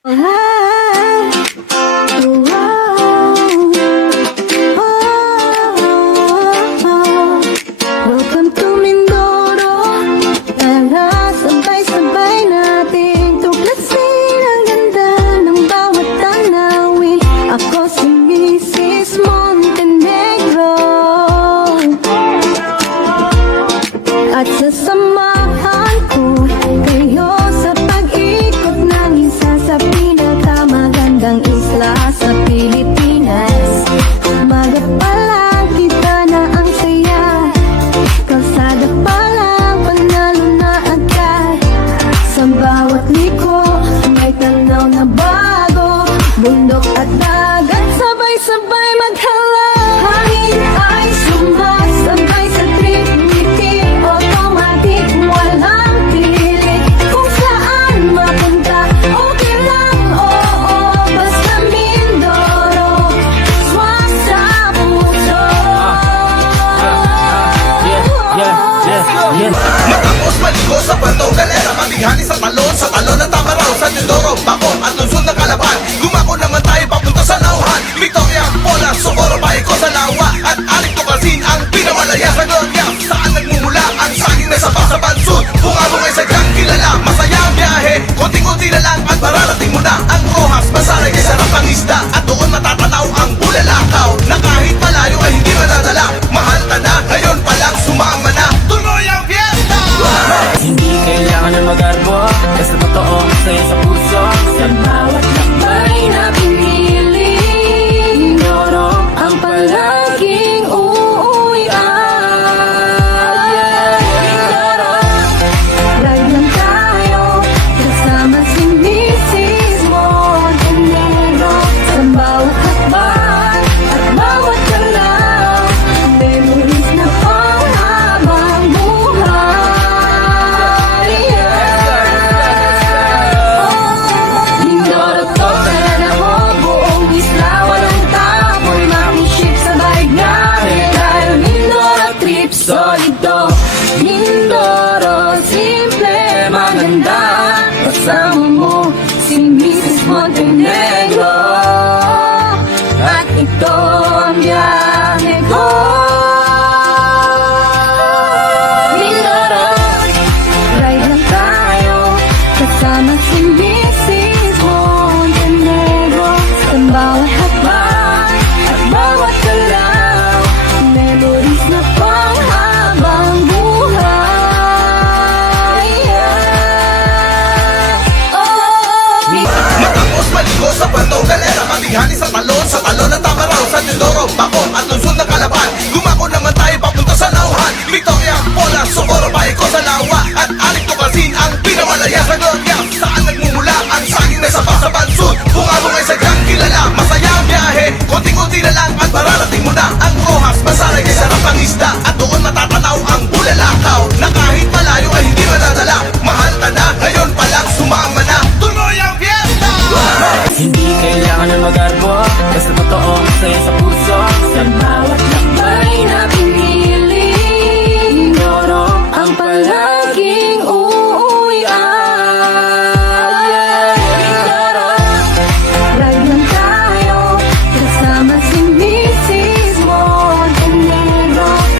Welcome to Mindoro. Tara, sabay-sabay nating tuklasin ang ganda ng bawat tanawin. Ako si Mrs. Montenegro, at sasamahan ko kayo sa pag-ikot ng isa sa pinakamagandang isla sa Pilipinas. Umaga pa lang kita na ang saya, kalsada pa lang panalo na agad. Sa bawat liko may tanaw na bago, bundok at dagat sabay-sabay maghala. Hangin ay sumasabay sa trip, ngiti automatic, walang pili. Kung saan mapunta, okay lang, oo, basta Mindoro, swak sa puso. Matapos maligo sa Puerto Galera, matighani sa talon ng Tamaraw, sa Mindoro, Bacor at lungsod ng Calapan. Gumako naman tayo papunta sa Nauhan, Victoria, Pola, Socorro, Baico, Salawa at Aling Tucasin, ang pinamalayas sa Gloria. Saan nagmumula ang saging na saba sa Bansud? Bungabong ay sadyang kilala, masaya ang biyahe, konting-konti na lang at mararating mo na ang Rojas, Masaray, kay sarap ang isda, at doon matatanaw ang Bulalakaw, na kahit malayo ay hindi madadala. Mahal ka na, ngayon pa lang sumama na, tuloy ang fiesta! Hindi kailangan na mag-arbo, basta totoo, saya sa puso. Sa bawat lakbay na pinili, Mindoro ang palaging uuwian. Mindoro, ride lang tayo, kasama si Mrs. Montenegro. Sa bawat hakbay at bawat galaw, memories na panghabang buhay. Mindoro to, tara na ho, buong isla, walang tapoy, makiship sa bike namin. Dahil Mindoro trip, solido. Mindoro, simple, maganda, kasama mo si Mrs. Montenegro. At ito ang biyahe ko. Mindoro, ride lang tayo, kasama si Mrs. Montenegro. Sa bawat hakbay at bawat galaw, memories na panghabang buhay. Matapos maligo sa Puerto Galera, matighani sa talon ng Tamaraw, sa Mindoro, Bacor at lungsod ng Calapan. Gumako naman tayo papunta sa Nauhan, Victoria, Pola, Socorro, Baico, Salawa at Aling Tucasin, ang pinamalayas sa Gloria. Saan nagmumula ang saging na saba sa Bansud? Bungabong ay sadyang kilala, masaya ang biyahe, konting-konti na lang at mararating mo na